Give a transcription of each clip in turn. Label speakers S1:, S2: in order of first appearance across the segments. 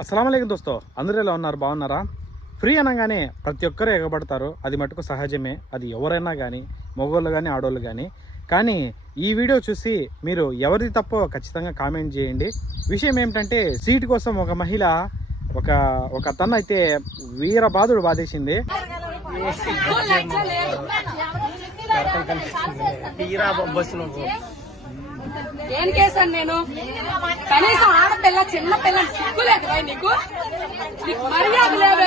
S1: అస్సలం దోస్తో. అందరూ ఎలా ఉన్నారు? బాగున్నారా? ఫ్రీ అనగానే ప్రతి ఒక్కరు ఎగబడతారు. అది మటుకు సహజమే. అది ఎవరైనా కానీ మగవాళ్ళు కానీ ఆడవాళ్ళు కానీ కానీ ఈ వీడియో చూసి మీరు ఎవరిది తప్పో ఖచ్చితంగా కామెంట్ చేయండి. విషయం ఏమిటంటే సీట్ కోసం ఒక మహిళ ఒక ఒక అతను అయితే వీరబాధుడు బాధేసింది.
S2: ఏం కేసాను నేను? కనీసం ఆడపిల్ల చిన్న పిల్ల సిగ్గులేదు భయ్ నీకు? మర్యాద లేదు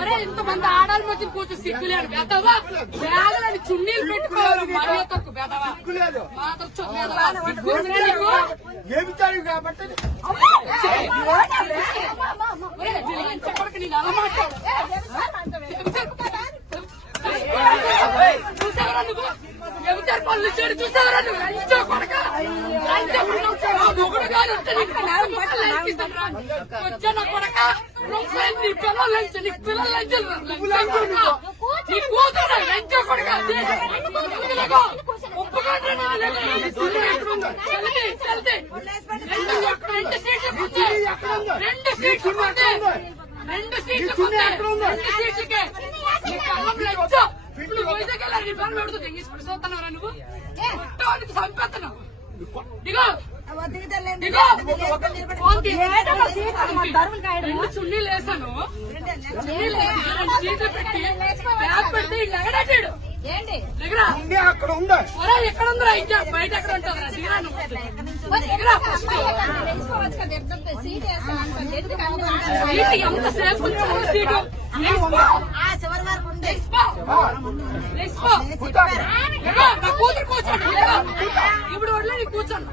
S2: అరే ఇంతమంది ఆడాలి మధ్య కూర్చో సిగ్గు లేదు బెదవా వేలని చున్నీలు పెట్టుకోవాలి మర్యాద తక్కువ బెదవా
S3: కాబట్టి
S2: నేను అలా మాట్లాడు. చూసావరా నువ్వు వ్యభిచార పనులు చేయడం చూసావరా నువ్వు లంచ కొడక కాదు. వచ్చా నా నీ పిల్లలు లంచ నీ పిల్లలు లంచ నీ కూతురు లంచ కొడక రెండు సీట్లు రెండు సీట్లు రెండు సీట్లు రెండు సీట్లకే. నీ కళ్ళం లంచ. ఇప్పుడు వైజాగ్ వెళ్ళారు నీ పెడుతుంది. నువ్వు? చంపేస్తున్నావు చున్నీలు వేసాను. చున్నీలు పెట్టి బ్యాగ్
S4: ఏంటి?
S3: ఉంది అక్కడ ఉంది
S2: ఎక్కడ ఉందిరా ఇంకా బయట ఎక్కడ దిగరా
S4: సీటు
S2: ఎంత సేపు సీటు?
S4: ఉంది.
S2: కూతురు కూర్చోండి. ఇప్పుడు వదిలే నీ కూర్చోండి.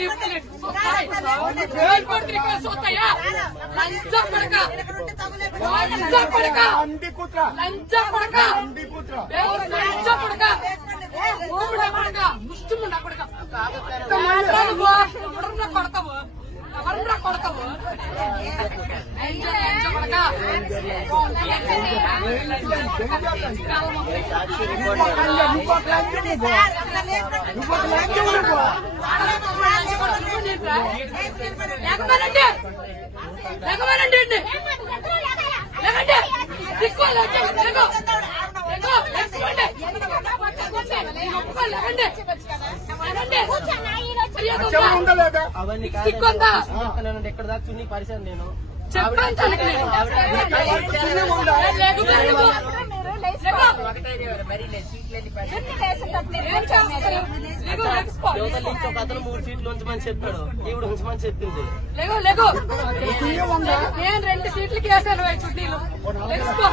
S2: నేను కొట్టి ఇప్పుడే. నేను కొట్టి ఇక్కడ చూస్తాయా? లంచం కొడక. లంచం కొడక.
S3: కూతురా
S2: లంచం కొడక. కొడతావు? ఎవడ్రా కొడతావు?
S5: అవన్నీ? కాదు. ఎక్కడ దాకా చున్నీ పరిచాను నేను. అతను మూడు సీట్లు ఉంచమని చెప్పాడు. ఈవిడ ఉంచమని చెప్పింది
S2: లేగో లేగో నేను రెండు సీట్లకి వేసాను చుట్టీలు లెగ్స్పో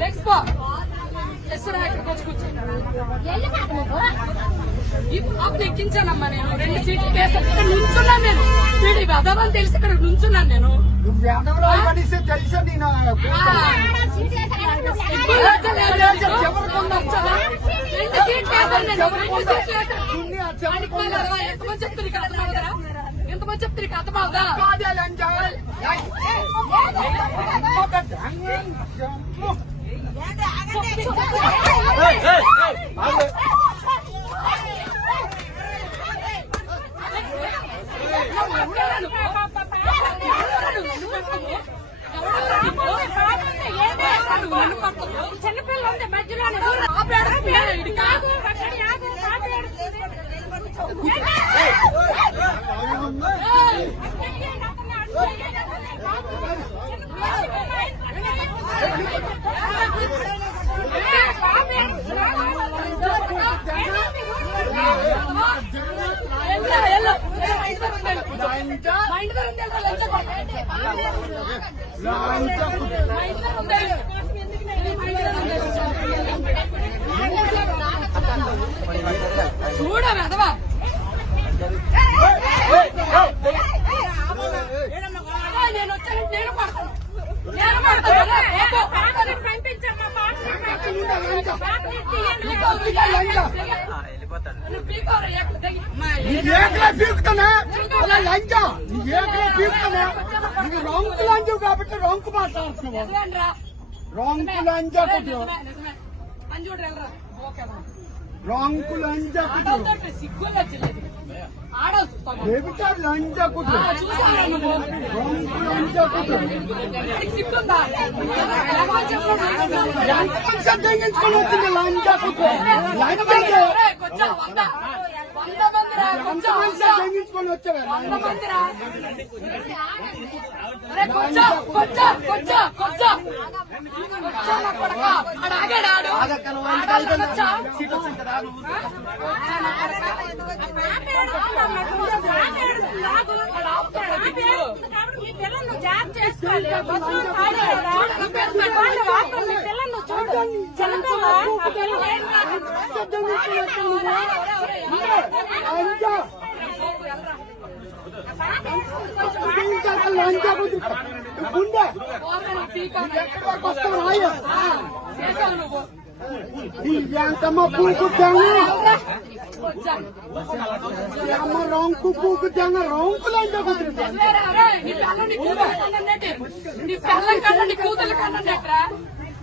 S2: లెగ్స్పో ఇక్కడికి వచ్చి కూర్చో ఈ పాపను ఎక్కించానమ్మా నేను రెండు సీట్లకి వేసాను ఇక్కడ నుంచున్నాను నేను వీడి వెదవని తెలిసి ఇక్కడ నుంచున్నాను నేను
S3: నువ్వు ఎడవరా కనీసే తెలుసా నేను
S2: సిగ్గు లజ్జ లేదా నీకు? రెండు సీట్లు వేసాను నేను రెండు సీట్లు వేసాను వాడికి మళ్ళీ అరవై ఎంతమంది చెప్తే నీకు అర్థమవుతారా ఎంతమంది చెప్తే నీకు అర్థమవుతా
S3: కాదే
S2: చిన్నపిల్లలు ఉంది మధ్యలో
S3: లంచం
S2: మా ఇంటి నేను వచ్చాను నేను పడతాను నేను పడతాను
S4: పంపించమ్మా
S3: లంచా ఏకలే పీకుతానే? నీకు లంచు కాబట్టి రంకు మాట్లాడుతున్నావు.
S2: నిజమేనరా?
S3: రొంకు లంచా కుట్టు
S2: నిజమే, నిజమే. అని చూడు వెళ్ళరా. ఓకే అమ్మా.
S3: రొంకు లంచా కుట్టు
S2: ఆడవుతుంటే సిగ్గుగా చెల్లేదు ఆడవుతావు
S3: డెబిటర్ లంచా కుట్టు
S2: చూసారా నువ్వు
S3: రొంకు లంచా కుట్టు
S2: నీకు సిగ్గుందా?
S3: ఎంత మనిషి వచ్చింది
S2: వంద వంద
S4: జాబ్ చేసుకోవాలి బస్సులో ఖాళీ కదా. వాళ్ళు వాడుతున్న మీ పిల్లల్ని చూడు చిన్నపిల్ల ఆ పిల్లలు ఏం కాదు.
S3: లంచా లంచా కుట్టు గుండె
S2: పోతాను, పీకాను.
S3: ఎక్కడి వరకు వస్తావు రాయ
S2: ఆ, చేసావు నువ్వు
S3: నీ ఎంతమ్మ పూకు తెంగ
S2: వచ్చాను
S3: అమ్మ రొంకు పూకు తెంగ రొంకు లంచా కుట్టు
S2: నిజమేరా, అరే, నీ పిల్ల నీ కూతురు కన్నన్నట్టే. నీ పిల్ల కన్నా నీ కూతురు కన్నన్నట్రా